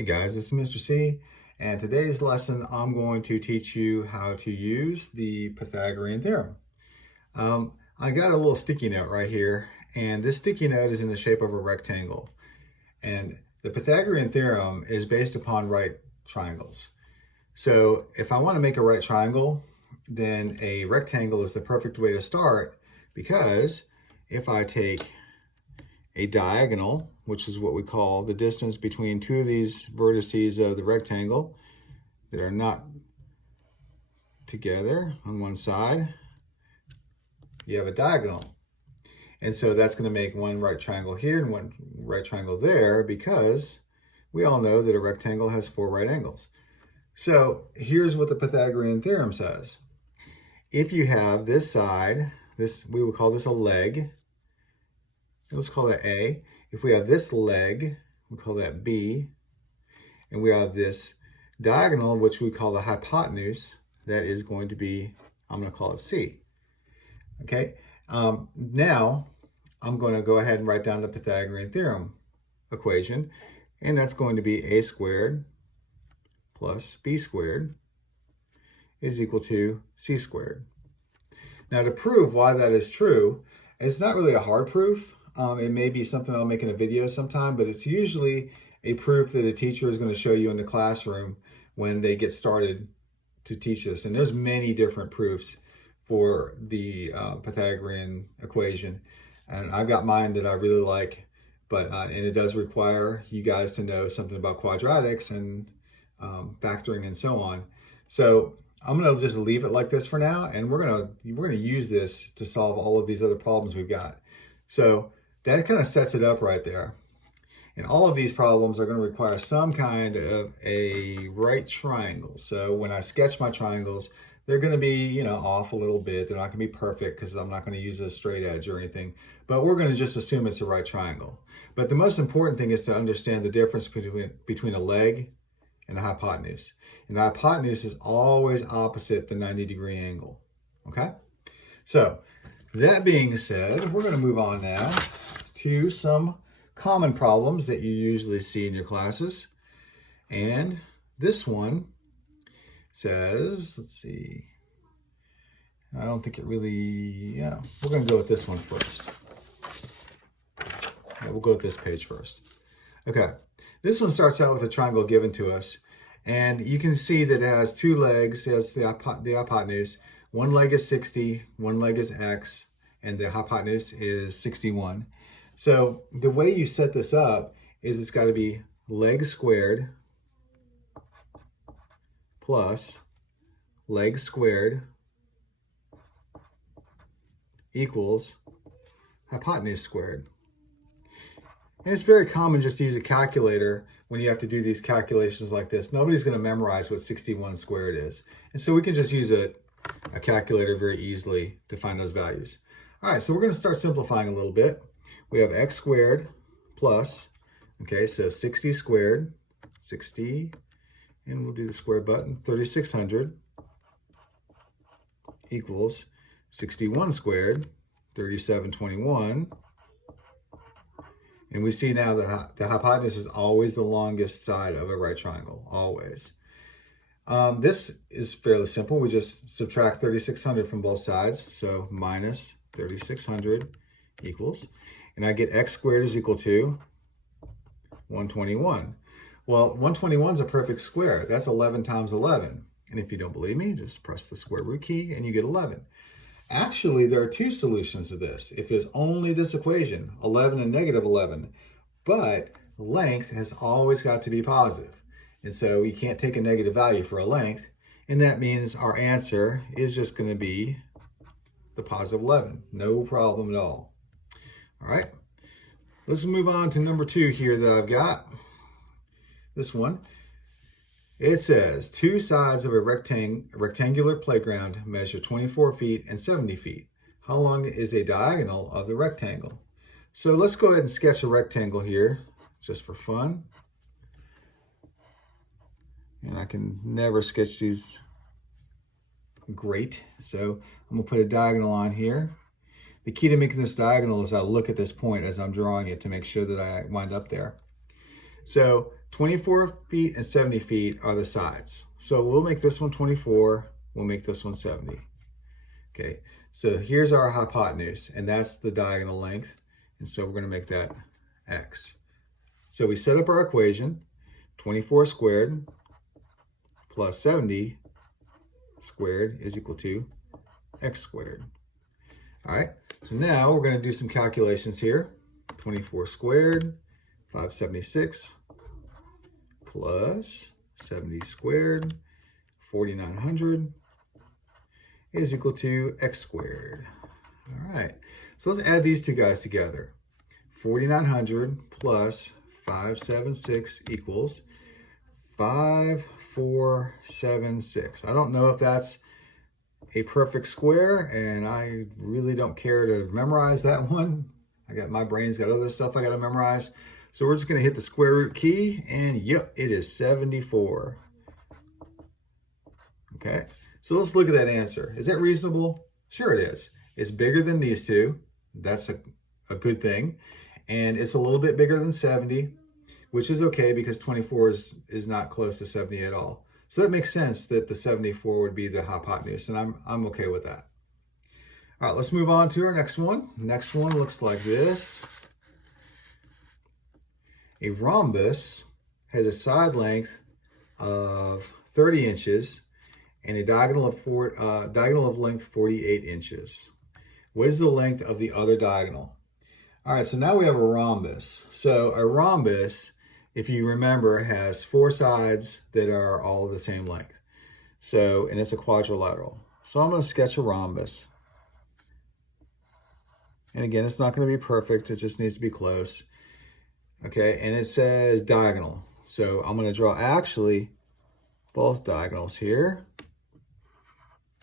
Hey guys, it's Mr. C, and today's lesson I'm going to teach you how to use the Pythagorean Theorem. I got a little sticky note right here, and this sticky note is in the shape of a rectangle. And the Pythagorean Theorem is based upon right triangles. So if I want to make a right triangle, then a rectangle is the perfect way to start, because if I take a diagonal, which is what we call the distance between two of these vertices of the rectangle that are not together on one side, you have a diagonal. And so that's going to make one right triangle here and one right triangle there, because we all know that a rectangle has four right angles. So here's what the Pythagorean theorem says. If you have this side, we would call this a leg. Let's call that A. If we have this leg, we call that B. And we have this diagonal, which we call the hypotenuse, that is going to be, I'm going to call it C. Okay, now I'm going to go ahead and write down the Pythagorean theorem equation, and that's going to be A squared plus B squared is equal to C squared. Now, to prove why that is true, it's not really a hard proof. It may be something I'll make in a video sometime, but it's usually a proof that a teacher is going to show you in the classroom when they get started to teach this. And there's many different proofs for the Pythagorean equation. And I've got mine that I really like, but and it does require you guys to know something about quadratics and factoring and so on. So I'm going to just leave it like this for now, and we're going to use this to solve all of these other problems we've got. So that kind of sets it up right there. And all of these problems are going to require some kind of a right triangle. So when I sketch my triangles, they're going to be, off a little bit. They're not going to be perfect because I'm not going to use a straight edge or anything. But we're going to just assume it's a right triangle. But the most important thing is to understand the difference between a leg and a hypotenuse. And the hypotenuse is always opposite the 90-degree angle. Okay? So that being said, we're going to move on now to some common problems that you usually see in your classes. And this one says, let's see, I don't think it really, we're going to go with this one first. Yeah, we'll go with this page first. Okay, this one starts out with a triangle given to us, and you can see that it has two legs. It has the hypotenuse. One leg is 60, one leg is x, and the hypotenuse is 61. So the way you set this up is it's got to be leg squared plus leg squared equals hypotenuse squared. And it's very common just to use a calculator when you have to do these calculations like this. Nobody's going to memorize what 61 squared is. And so we can just use a calculator very easily to find those values. All right, so we're going to start simplifying a little bit. We have x squared plus, okay, so 60 squared, 60, and we'll do the square button, 3,600 equals 61 squared, 3,721. And we see now that the hypotenuse is always the longest side of a right triangle, always. This is fairly simple. We just subtract 3,600 from both sides, so minus 3,600 equals, and I get x squared is equal to 121. Well, 121 is a perfect square. That's 11 times 11. And if you don't believe me, just press the square root key and you get 11. Actually, there are two solutions to this. If there's only this equation, 11 and negative 11, but length has always got to be positive. And so we can't take a negative value for a length. And that means our answer is just going to be the positive 11. No problem at all. All right, let's move on to number 2 here that I've got. This one, it says two sides of a rectangular playground measure 24 feet and 70 feet. How long is a diagonal of the rectangle? So let's go ahead and sketch a rectangle here just for fun. And I can never sketch these great. So I'm gonna put a diagonal on here. The key to making this diagonal is I look at this point as I'm drawing it to make sure that I wind up there. So 24 feet and 70 feet are the sides. So we'll make this one 24, we'll make this one 70. Okay, so here's our hypotenuse, and that's the diagonal length. And so we're going to make that x. So we set up our equation, 24 squared plus 70 squared is equal to x squared. All right, so now we're going to do some calculations here. 24 squared, 576, plus 70 squared, 4,900, is equal to x squared. All right, so let's add these two guys together. 4,900 plus 576 equals 5476. I don't know if that's a perfect square, and I really don't care to memorize that one. My brain's got other stuff I got to memorize. So we're just going to hit the square root key, and yep, it is 74. Okay, so let's look at that answer. Is that reasonable? Sure it is. It's bigger than these two. That's a good thing. And it's a little bit bigger than 70, which is okay because 24 is not close to 70 at all. So that makes sense that the 74 would be the hypotenuse, and I'm okay with that. All right, let's move on to our next one. Next one looks like this. A rhombus has a side length of 30 inches and a diagonal of length 48 inches. What is the length of the other diagonal? All right, so now we have a rhombus. So a rhombus, if you remember, has four sides that are all the same length. So, and it's a quadrilateral. So I'm going to sketch a rhombus. And again, it's not going to be perfect. It just needs to be close. Okay, and it says diagonal. So I'm going to draw actually both diagonals here.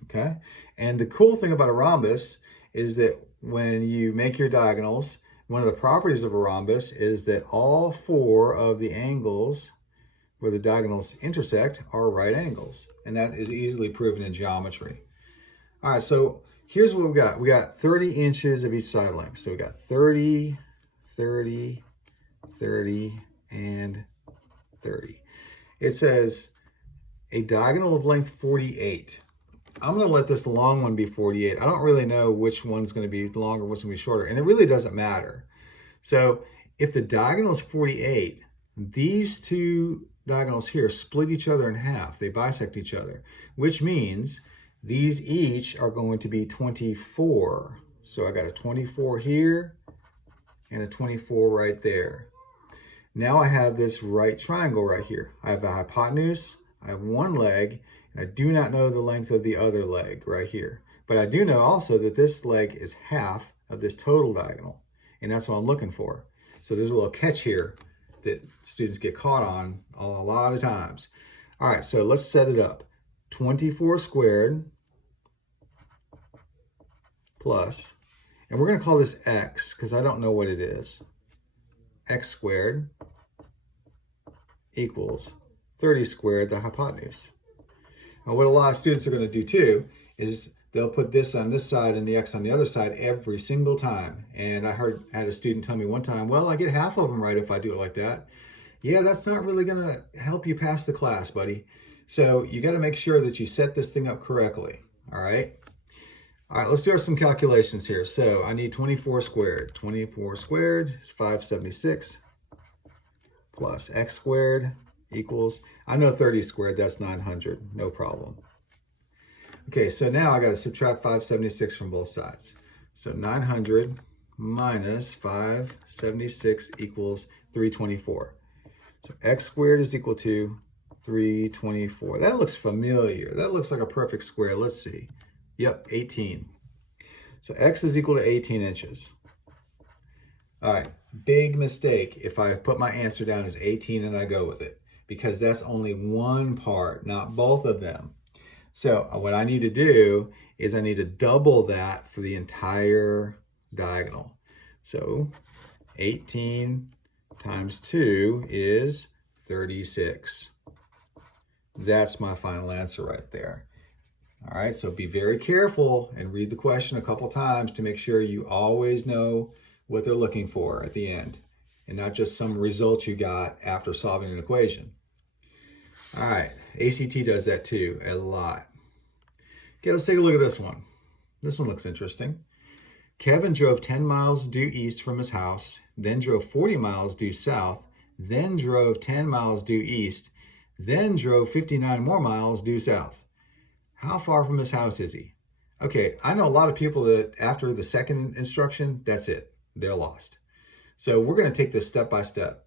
Okay, and the cool thing about a rhombus is that when you make your diagonals, one of the properties of a rhombus is that all four of the angles where the diagonals intersect are right angles. And that is easily proven in geometry. All right, so here's what we got. We got 30 inches of each side length. So we got 30, 30, 30, and 30. It says a diagonal of length 48. I'm going to let this long one be 48. I don't really know which one's going to be longer, which one will be shorter, and it really doesn't matter. So if the diagonal is 48, these two diagonals here split each other in half. They bisect each other, which means these each are going to be 24. So I got a 24 here and a 24 right there. Now I have this right triangle right here. I have the hypotenuse, I have one leg, and I do not know the length of the other leg right here. But I do know also that this leg is half of this total diagonal, and that's what I'm looking for. So there's a little catch here that students get caught on a lot of times. All right, so let's set it up. 24 squared plus, and we're going to call this x because I don't know what it is. X squared equals 30 squared, the hypotenuse. Now what a lot of students are going to do too is they'll put this on this side and the x on the other side every single time. And I had a student tell me one time, well, I get half of them right if I do it like that. Yeah, that's not really going to help you pass the class, buddy. So you got to make sure that you set this thing up correctly. All right. All right, let's do some calculations here. So I need 24 squared. 24 squared is 576 plus x squared equals, I know 30 squared, that's 900, no problem. Okay, so now I got to subtract 576 from both sides. So 900 minus 576 equals 324. So x squared is equal to 324. That looks familiar. That looks like a perfect square. Let's see. Yep, 18. So x is equal to 18 inches. All right, big mistake if I put my answer down as 18 and I go with it, because that's only one part, not both of them. So what I need to do is I need to double that for the entire diagonal. So 18 times 2 is 36. That's my final answer right there. All right, so be very careful and read the question a couple times to make sure you always know what they're looking for at the end. and not just some result you got after solving an equation. All right, ACT does that too, a lot. Okay, let's take a look at this one. This one looks interesting. Kevin drove 10 miles due east from his house, then drove 40 miles due south, then drove 10 miles due east, then drove 59 more miles due south. How far from his house is he? Okay, I know a lot of people that after the second instruction, that's it. They're lost. So we're going to take this step by step.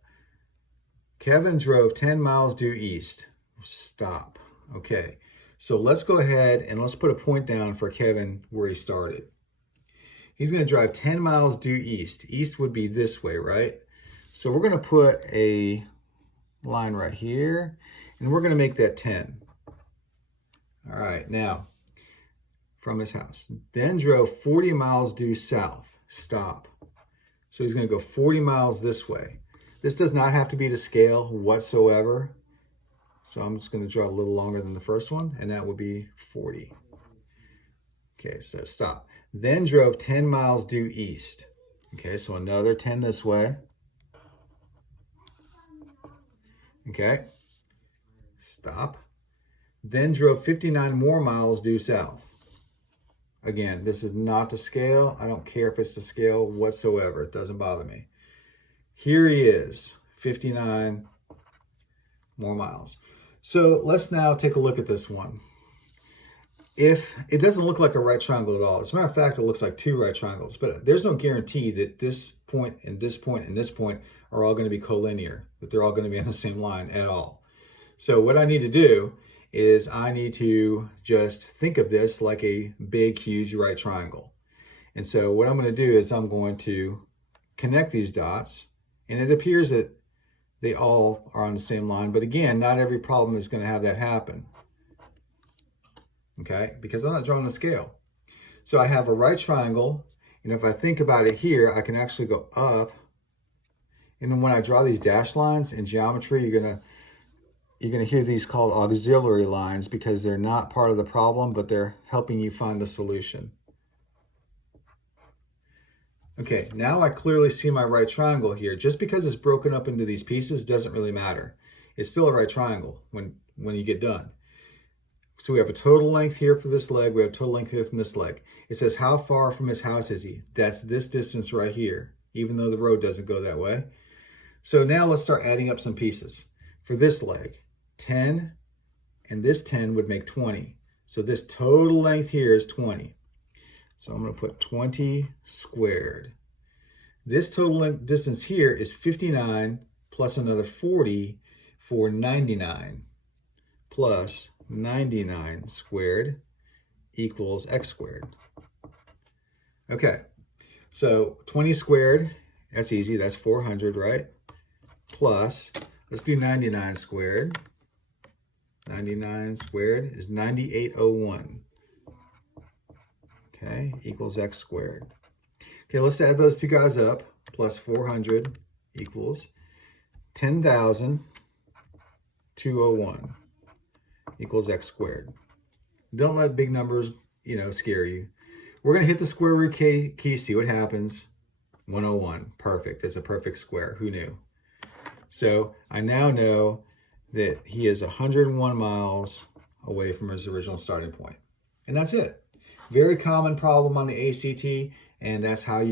Kevin drove 10 miles due east. Stop. Okay, so let's go ahead and let's put a point down for Kevin where he started. He's going to drive 10 miles due east. East would be this way, right? So we're going to put a line right here, and we're going to make that 10. All right, now, from his house. Then drove 40 miles due south. Stop. So he's going to go 40 miles this way. This does not have to be to scale whatsoever. So I'm just going to draw a little longer than the first one, and that would be 40. Okay, so stop. Then drove 10 miles due east. Okay, so another 10 this way. Okay, stop. Then drove 59 more miles due south. Again, this is not to scale. I don't care if it's to scale whatsoever. It doesn't bother me. Here he is, 59 more miles. So let's now take a look at this one. If it doesn't look like a right triangle at all, as a matter of fact, it looks like two right triangles, but there's no guarantee that this point and this point and this point are all going to be collinear, that they're all going to be on the same line at all. So what I need to do is I need to just think of this like a big, huge right triangle. And so what I'm going to do is I'm going to connect these dots, and it appears that they all are on the same line. But again, not every problem is going to have that happen. Okay, because I'm not drawing a scale. So I have a right triangle, and if I think about it here, I can actually go up. And then when I draw these dashed lines in geometry, you're gonna hear these called auxiliary lines because they're not part of the problem, but they're helping you find the solution. Okay, now I clearly see my right triangle here. Just because it's broken up into these pieces doesn't really matter. It's still a right triangle when you get done. So we have a total length here for this leg. We have a total length here from this leg. It says, how far from his house is he? That's this distance right here, even though the road doesn't go that way. So now let's start adding up some pieces. For this leg, 10, and this 10 would make 20. So this total length here is 20. So I'm going to put 20 squared. This total length distance here is 59 plus another 40 for 99 plus 99 squared equals x squared. Okay, so 20 squared, that's easy, that's 400, right? Plus, let's do 99 squared. 99 squared is 9801. Okay, equals x squared. Okay, let's add those two guys up. Plus 400 equals 10,201 equals x squared. Don't let big numbers, scare you. We're going to hit the square root key, see what happens. 101. Perfect. It's a perfect square. Who knew? So I now know that he is 101 miles away from his original starting point. And that's it. Very common problem on the ACT, and that's how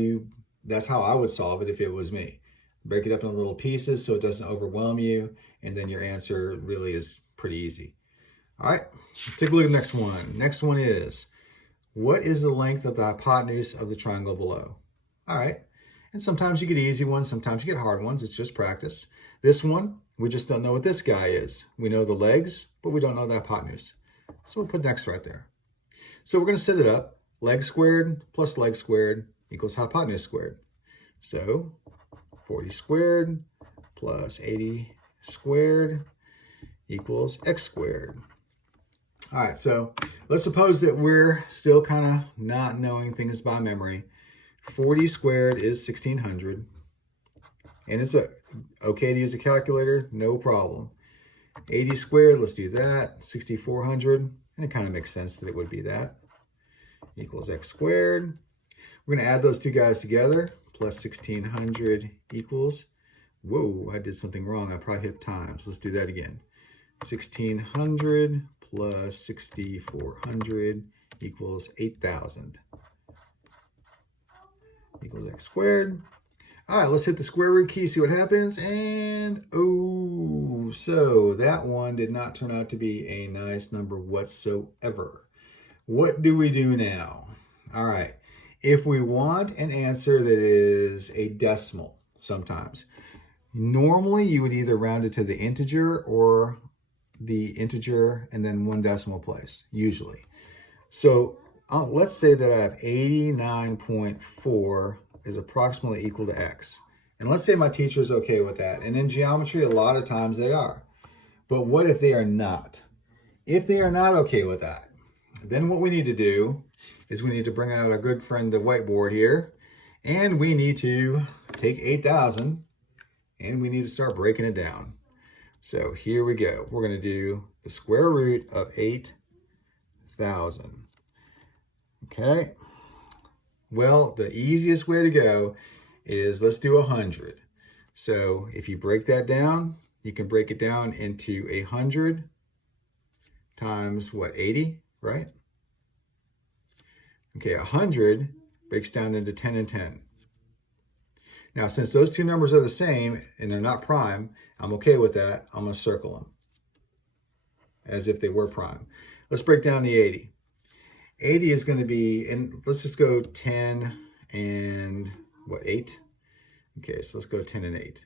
I would solve it if it was me. Break it up in little pieces so it doesn't overwhelm you, and then your answer really is pretty easy. All right, let's take a look at the next one. Next one is, what is the length of the hypotenuse of the triangle below? All right, and sometimes you get easy ones, sometimes you get hard ones. It's just practice. This one, we just don't know what this guy is. We know the legs, but we don't know the hypotenuse. So we'll put next right there. So we're going to set it up. Leg squared plus leg squared equals hypotenuse squared. So 40 squared plus 80 squared equals x squared. All right, so let's suppose that we're still kind of not knowing things by memory. 40 squared is 1600. And it's okay to use a calculator, no problem. 80 squared, let's do that. 6400, and it kind of makes sense that it would be that. Equals x squared. We're going to add those two guys together. Plus 1600 equals Whoa, I did something wrong. I probably hit times. Let's do that again. 1600 plus 6400 equals 8000 equals x squared. All right, let's hit the square root key, see what happens. And, oh, so that one did not turn out to be a nice number whatsoever. What do we do now? All right, if we want an answer that is a decimal sometimes, normally you would either round it to the integer or the integer and then one decimal place, usually. So let's say that I have 89.4 is approximately equal to x. And let's say my teacher is okay with that. And in geometry, a lot of times they are. But what if they are not? If they are not okay with that, then what we need to do is we need to bring out our good friend, the whiteboard here. And we need to take 8,000 and we need to start breaking it down. So here we go. We're going to do the square root of 8,000. Okay. Well, the easiest way to go is let's do 100. So if you break that down, you can break it down into 100 times what, 80, right? Okay, 100 breaks down into 10 and 10. Now, since those two numbers are the same and they're not prime, I'm okay with that. I'm going to circle them as if they were prime. Let's break down the 80. 80 is going to be, and let's just go 10 and what, 8? Okay, so let's go 10 and 8.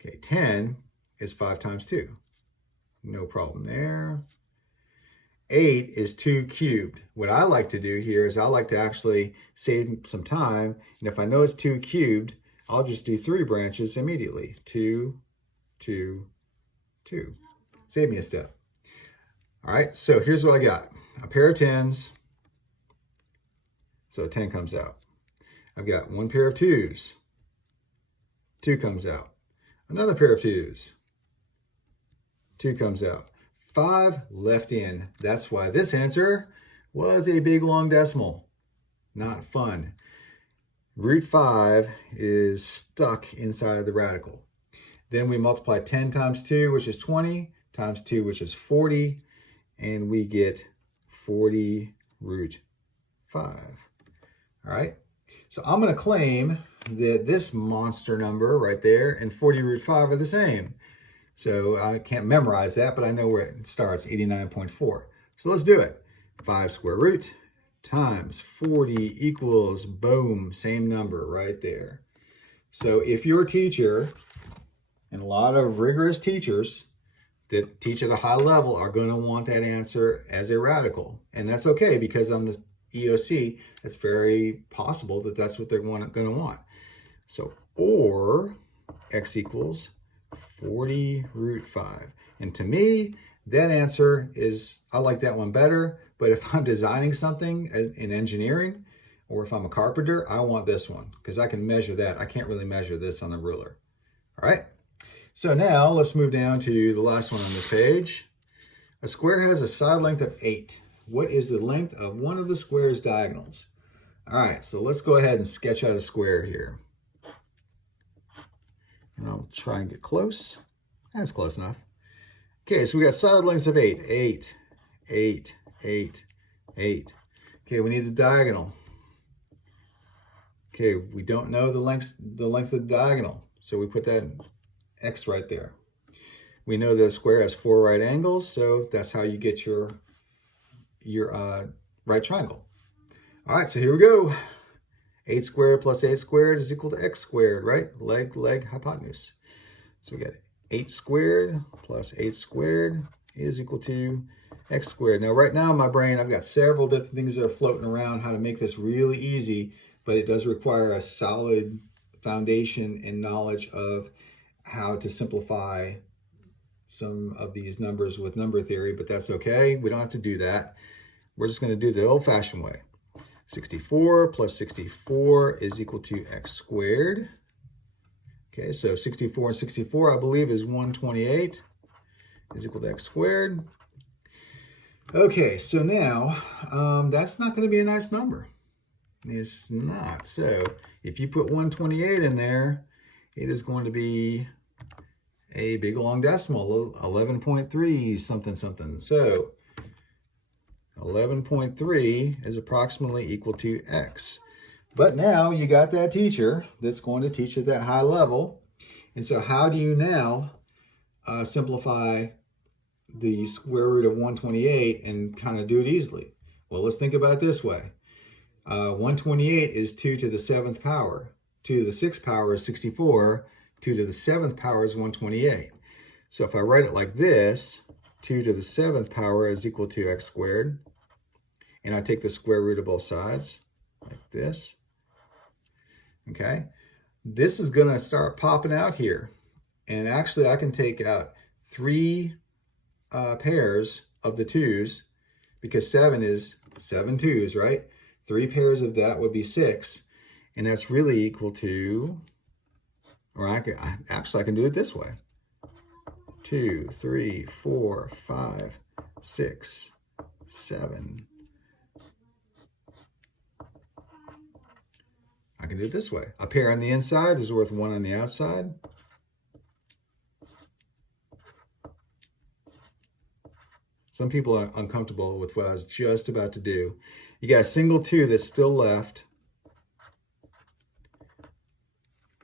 Okay, 10 is 5 times 2. No problem there. 8 is 2 cubed. What I like to do here is I like to actually save some time. And if I know it's 2 cubed, I'll just do 3 branches immediately. 2, 2, 2. Save me a step. All right, so here's what I got. A pair of 10s. So 10 comes out. I've got one pair of 2s. 2 comes out. Another pair of 2s. 2 comes out. 5 left in. That's why this answer was a big long decimal. Not fun. Root 5 is stuck inside the radical. Then we multiply 10 times 2, which is 20, times 2, which is 40, and we get 40 root 5. All right. So I'm going to claim that this monster number right there and 40 root 5 are the same. So I can't memorize that, but I know where it starts, 89.4. So let's do it. 5 square root times 40 equals, boom, same number right there. So if your teacher, and a lot of rigorous teachers that teach at a high level are going to want that answer as a radical. And that's okay, because on the EOC, it's very possible that that's what they're going to want. So, or x equals 40 root 5. And to me, that answer is, I like that one better. But if I'm designing something in engineering, or if I'm a carpenter, I want this one because I can measure that. I can't really measure this on a ruler. All right. So now let's move down to the last one on this page. A square has a side length of 8. What is the length of one of the square's diagonals? All right, so let's go ahead and sketch out a square here. And I'll try and get close. That's close enough. Okay, so we got side lengths of 8. 8, 8, 8, 8. Okay, we need a diagonal. Okay, we don't know the length of the diagonal, so we put that X right there. We know that a square has 4 right angles, so that's how you get your right triangle. All right, so here we go. 8 squared plus 8 squared is equal to x squared, right? Leg, hypotenuse. So we got 8 squared plus 8 squared is equal to x squared. Now, right now in my brain, I've got several different things that are floating around how to make this really easy, but it does require a solid foundation and knowledge of how to simplify some of these numbers with number theory, but that's okay. We don't have to do that. We're just going to do the old-fashioned way. 64 plus 64 is equal to x squared. Okay, so 64 and 64, I believe, is 128 is equal to x squared. Okay, so now that's not going to be a nice number. It's not. So if you put 128 in there, it is going to be a big long decimal, 11.3 something something. So 11.3 is approximately equal to x. But now you got that teacher that's going to teach at that high level. And so how do you now simplify the square root of 128 and kind of do it easily? Well, let's think about it this way. 128 is 2 to the 7th power. 2 to the 6th power is 64. 2 to the 7th power is 128. So if I write it like this, 2 to the 7th power is equal to x squared. And I take the square root of both sides, like this. Okay, this is going to start popping out here. And actually, I can take out 3 pairs of the 2's, because 7 is 7 2's, right? 3 pairs of that would be 6. And that's really equal to, or I can do it this way. 2, 3, 4, 5, 6, 7. I can do it this way. A pair on the inside is worth 1 on the outside. Some people are uncomfortable with what I was just about to do. You got a single 2 that's still left.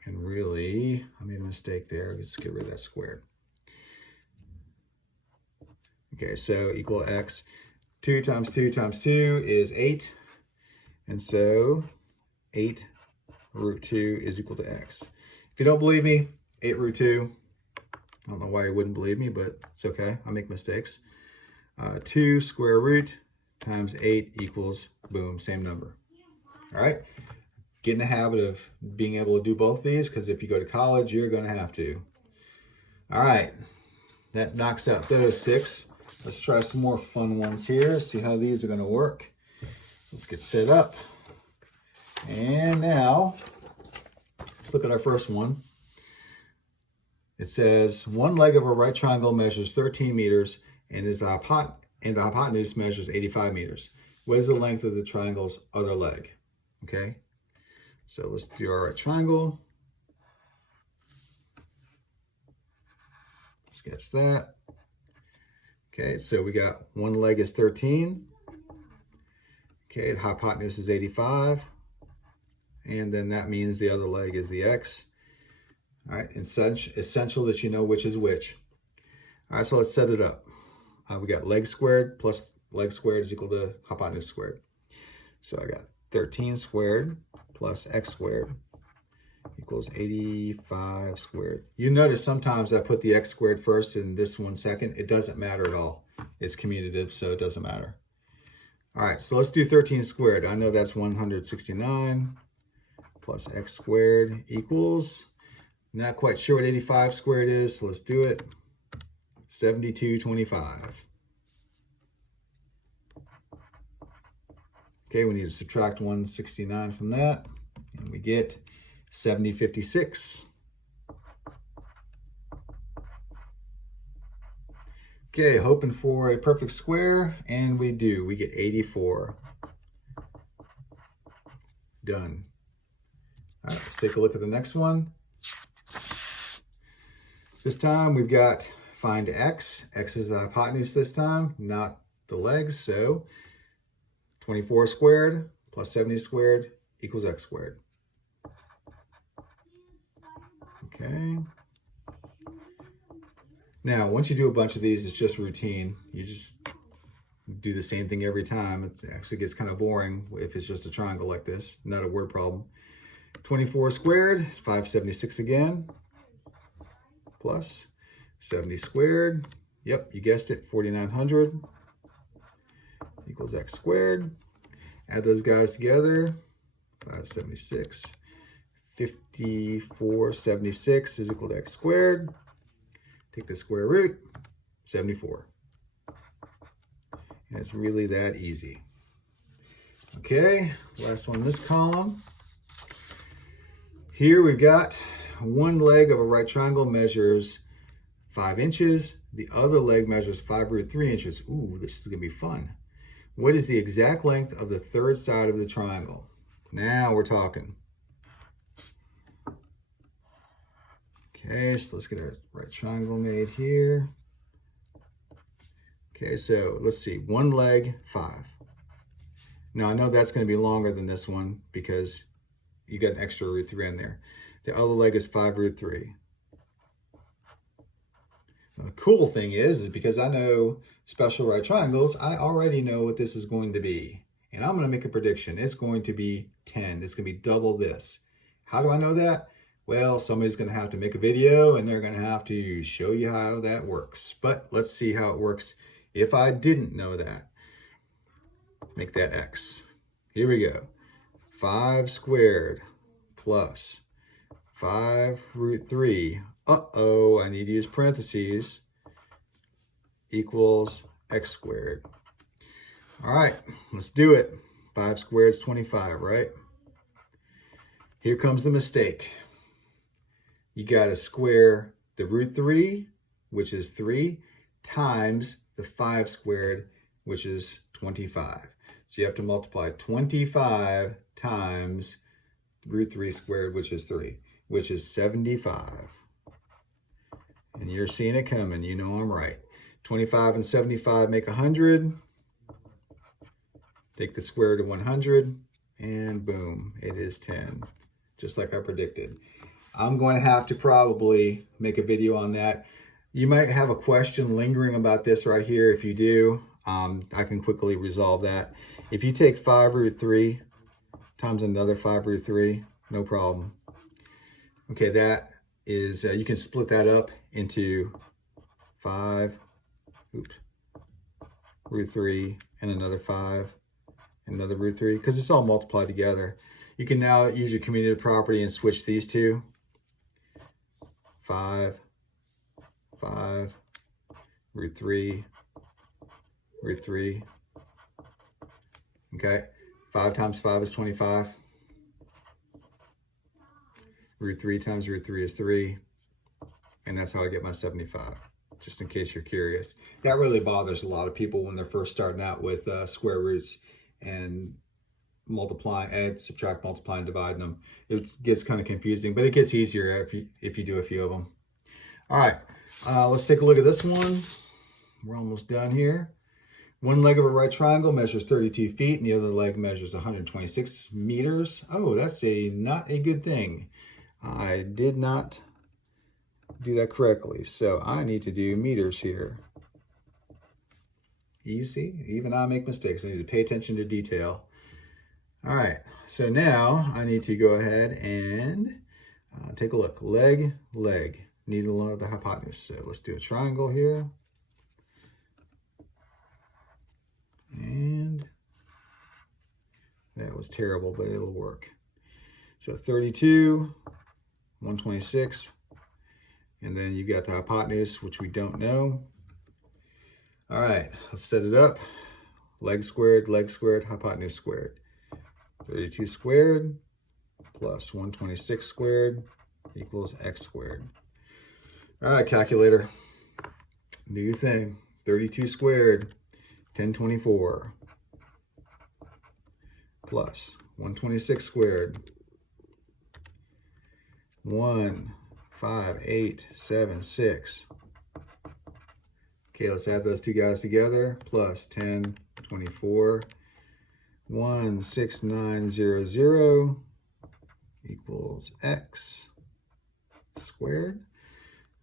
And really, I made a mistake there. Let's get rid of that squared. Okay, so equal x. 2 times 2 times 2 is 8. And so 8 root 2 is equal to x. If you don't believe me, 8 root 2. I don't know why you wouldn't believe me, but it's okay. I make mistakes. 2 square root times 8 equals, boom, same number. All right? Get in the habit of being able to do both these, because if you go to college, you're going to have to. All right. That knocks out those 6. Let's try some more fun ones here. See how these are going to work. Let's get set up. And now, let's look at our first one. It says, one leg of a right triangle measures 13 meters and the hypotenuse measures 85 meters. What is the length of the triangle's other leg? Okay, so let's do our right triangle. Sketch that. Okay, so we got one leg is 13. Okay, the hypotenuse is 85. And then that means the other leg is the x. All right, it's essential that you know which is which. All right, so let's set it up. We got leg squared plus leg squared is equal to hypotenuse squared. So I got 13 squared plus x squared equals 85 squared. You notice sometimes I put the x squared first and this one second. It doesn't matter at all. It's commutative, so it doesn't matter. All right, so let's do 13 squared. I know that's 169 plus x squared equals, not quite sure what 85 squared is, so let's do it. 7225. Okay, we need to subtract 169 from that, and we get 7056. Okay, hoping for a perfect square, and we do. We get 84. Done. All right, let's take a look at the next one. This time we've got find x. X is the hypotenuse this time, not the legs. So 24 squared plus 70 squared equals x squared. Okay. Now, once you do a bunch of these, it's just routine. You just do the same thing every time. It actually gets kind of boring if it's just a triangle like this, not a word problem. 24 squared is 576 again, plus 70 squared. Yep, you guessed it, 4900 equals x squared. Add those guys together, 576. 5476 is equal to x squared. Take the square root, 74. And it's really that easy. Okay, last one in this column. Here we've got one leg of a right triangle measures 5 inches. The other leg measures 5 root 3 inches. Ooh, this is gonna be fun. What is the exact length of the third side of the triangle? Now we're talking. Okay, so let's get a right triangle made here. Okay, so let's see, one leg, 5. Now I know that's going to be longer than this one because you got an extra root 3 in there. The other leg is 5 root 3. Now, the cool thing is because I know special right triangles, I already know what this is going to be. And I'm going to make a prediction. It's going to be 10. It's going to be double this. How do I know that? Well, somebody's going to have to make a video and they're going to have to show you how that works. But let's see how it works if I didn't know that. Make that x. Here we go. 5 squared plus 5 root 3. Uh-oh, I need to use parentheses. Equals x squared. All right, let's do it. 5 squared is 25, right? Here comes the mistake. You got to square the root 3, which is 3, times the 5 squared, which is 25. So you have to multiply 25 times root 3 squared, which is 3, which is 75. And you're seeing it coming. You know I'm right. 25 and 75 make 100. Take the square root of 100, and boom, it is 10, just like I predicted. I'm going to have to probably make a video on that. You might have a question lingering about this right here. If you do, I can quickly resolve that. If you take 5 root 3 times another 5 root 3, no problem. Okay, that is, you can split that up into 5 root 3 and another 5. Another root 3, because it's all multiplied together. You can now use your commutative property and switch these two. 5, root 3, root 3. Okay, 5 times 5 is 25. Root 3 times root 3 is 3. And that's how I get my 75, just in case you're curious. That really bothers a lot of people when they're first starting out with square roots and multiplying, add, subtract, multiply, and dividing them. It gets kind of confusing, but it gets easier if you do a few of them. All right, let's take a look at this one. We're almost done here. One leg of a right triangle measures 32 feet, and the other leg measures 126 meters. Oh, that's not a good thing. I did not do that correctly, so I need to do meters here. Easy. Even I make mistakes. I need to pay attention to detail. All right. So now I need to go ahead and take a look. Leg. Need to learn the hypotenuse. So let's do a triangle here. And that was terrible, but it'll work. So 32, 126. And then you got the hypotenuse, which we don't know. All right, let's set it up. Leg squared, hypotenuse squared. 32 squared plus 126 squared equals x squared. All right, calculator, do your thing. 32 squared, 1024, plus 126 squared, 15876. Okay, let's add those two guys together. Plus 1024, 16900 equals x squared.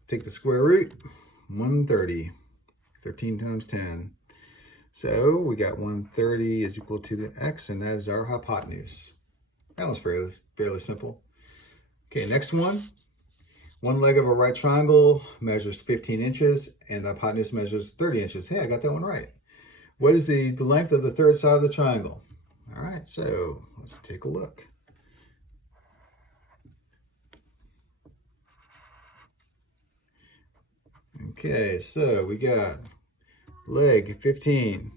Take the square root, 130, 13 times 10. So we got 130 is equal to the x, and that is our hypotenuse. That was fairly simple. Okay, next one. One leg of a right triangle measures 15 inches, and the hypotenuse measures 30 inches. Hey, I got that one right. What is the length of the third side of the triangle? All right, so let's take a look. Okay, so we got leg 15,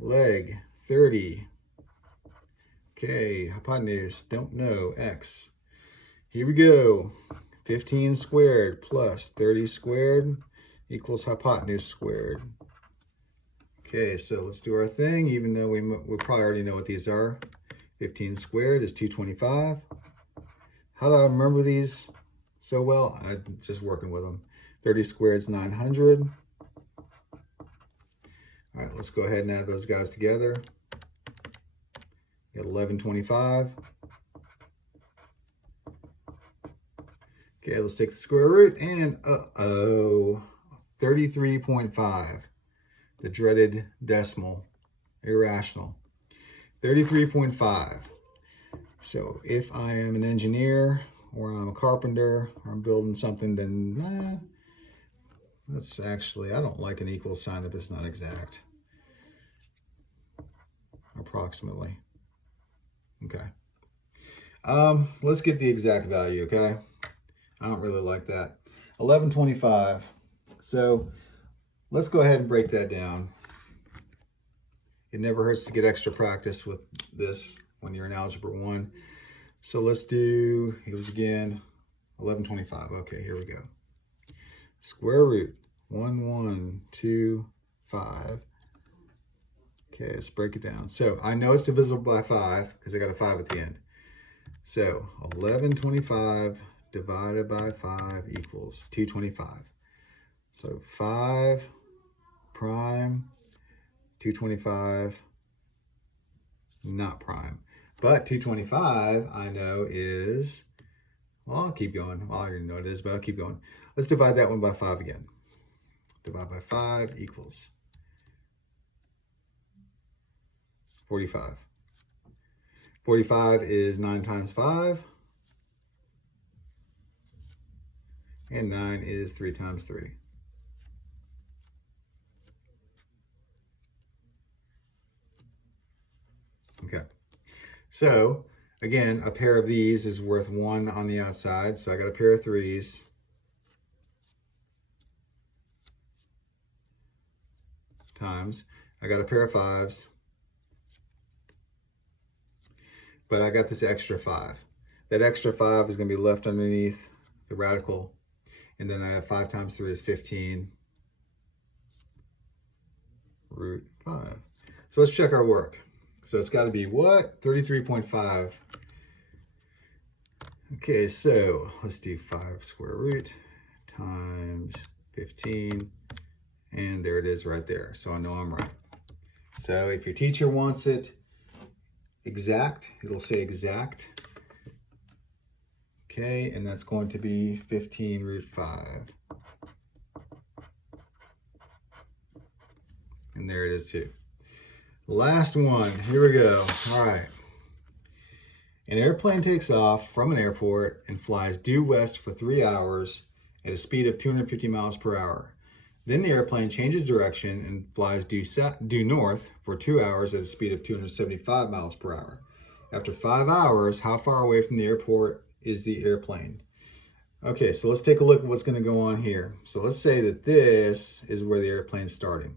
leg 30. Okay, hypotenuse, don't know, x. Here we go. 15 squared plus 30 squared equals hypotenuse squared. Okay, so let's do our thing, even though we probably already know what these are. 15 squared is 225. How do I remember these so well. I'm just working with them. 30 squared is 900. All right, let's go ahead and add those guys together. Get 1125. Okay, let's take the square root and 33.5. The dreaded decimal, irrational. 33.5. So if I am an engineer or I'm a carpenter or I'm building something, then that's actually, I don't like an equal sign if it's not exact. Approximately. Okay. Let's get the exact value, okay? I don't really like that. 1125. So let's go ahead and break that down. It never hurts to get extra practice with this when you're in Algebra 1. So let's do, it was again 1125. Okay, here we go. Square root 1125. Okay, let's break it down. So I know it's divisible by 5 because I got a 5 at the end. So 1125 divided by 5 equals 225. So 5 prime, 225 not prime. But 225 I know is, well, I'll keep going. Well, I already know what it is, but I'll keep going. Let's divide that one by 5 again. Divide by 5 equals 45. 45 is 9 times 5. And 9 is 3 times 3. Okay. So, again, a pair of these is worth 1 on the outside. So I got a pair of 3s. Times. I got a pair of 5s. But I got this extra 5. That extra 5 is going to be left underneath the radical. And then I have 5 times 3 is 15 root 5. So let's check our work. So it's got to be what? 33.5. Okay, so let's do 5 square root times 15. And there it is right there. So I know I'm right. So if your teacher wants it exact, it'll say exact. Okay, and that's going to be 15 root 5. And there it is too. Last one, here we go. All right. An airplane takes off from an airport and flies due west for 3 hours at a speed of 250 miles per hour. Then the airplane changes direction and flies due north for 2 hours at a speed of 275 miles per hour. After 5 hours, how far away from the airport is the airplane? Okay, so let's take a look at what's going to go on here. So let's say that this is where the airplane's starting.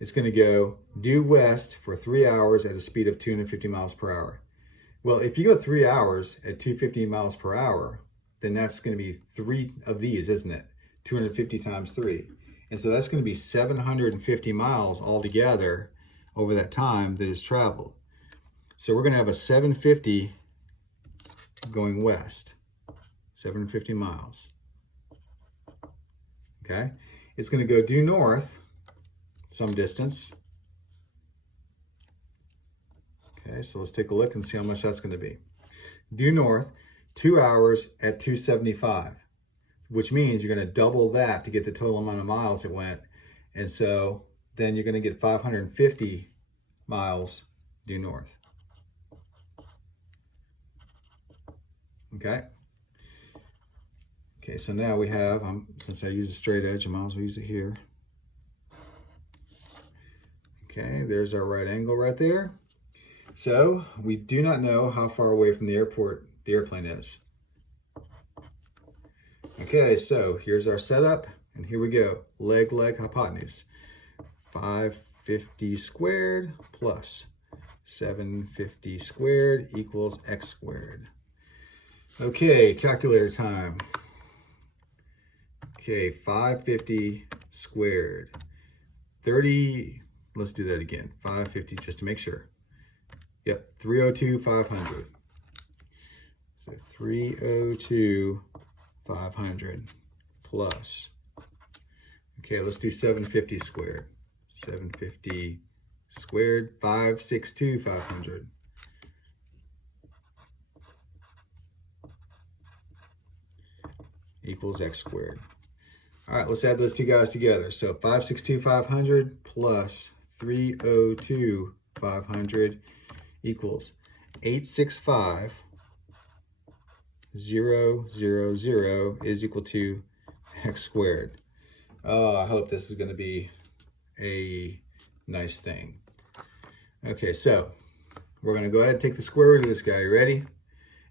It's going to go due west for 3 hours at a speed of 250 miles per hour. Well, if you go 3 hours at 250 miles per hour, then that's going to be 3 of these, isn't it? 250 times 3. And so that's going to be 750 miles altogether over that time that is traveled. So we're going to have a 750 going west. 750 miles. Okay? It's going to go due north some distance. Okay, so let's take a look and see how much that's going to be. Due north, 2 hours at 275, which means you're going to double that to get the total amount of miles it went. And so then you're going to get 550 miles due north. Okay. Okay, so now we have, since I use a straight edge, I might as well use it here. Okay, there's our right angle right there. So we do not know how far away from the airport the airplane is. Okay, so here's our setup, and here we go. Leg, hypotenuse. 550 squared plus 750 squared equals x squared. Okay, calculator time. Okay, 550 squared. 30, let's do that again. 550 just to make sure. Yep, 302, 500. So 302, 500 plus, okay, let's do 750 squared. 750 squared, 562, 500. Equals x squared. All right, let's add those two guys together. So 562, 500 plus 302, 500 equals 865, 0, 0, 0 is equal to x squared. Oh, I hope this is going to be a nice thing. Okay, so we're going to go ahead and take the square root of this guy. You ready?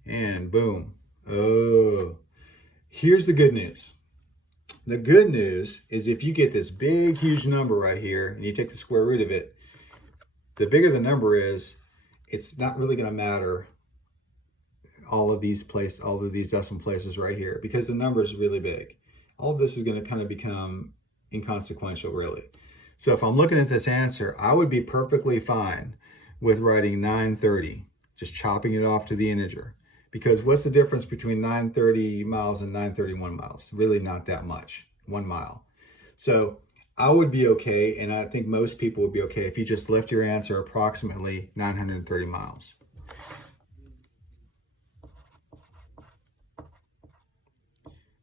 And boom. Oh, here's the good news. The good news is if you get this big, huge number right here and you take the square root of it, the bigger the number is, it's not really going to matter all of these decimal places right here because the number is really big. All of this is going to kind of become inconsequential, really. So if I'm looking at this answer, I would be perfectly fine with writing 930, just chopping it off to the integer. Because what's the difference between 930 miles and 931 miles? Really not that much, 1 mile. So I would be okay, and I think most people would be okay if you just left your answer approximately 930 miles.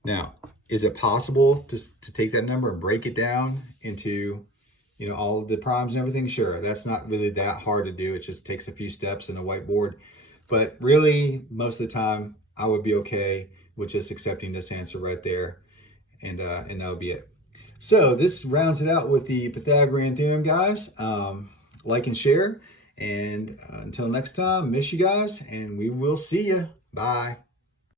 Now, is it possible to take that number and break it down into, all of the primes and everything? Sure, that's not really that hard to do. It just takes a few steps in a whiteboard. But really, most of the time, I would be okay with just accepting this answer right there, and that would be it. So this rounds it out with the Pythagorean Theorem, guys. Like and share, and until next time, miss you guys, and we will see you. Bye.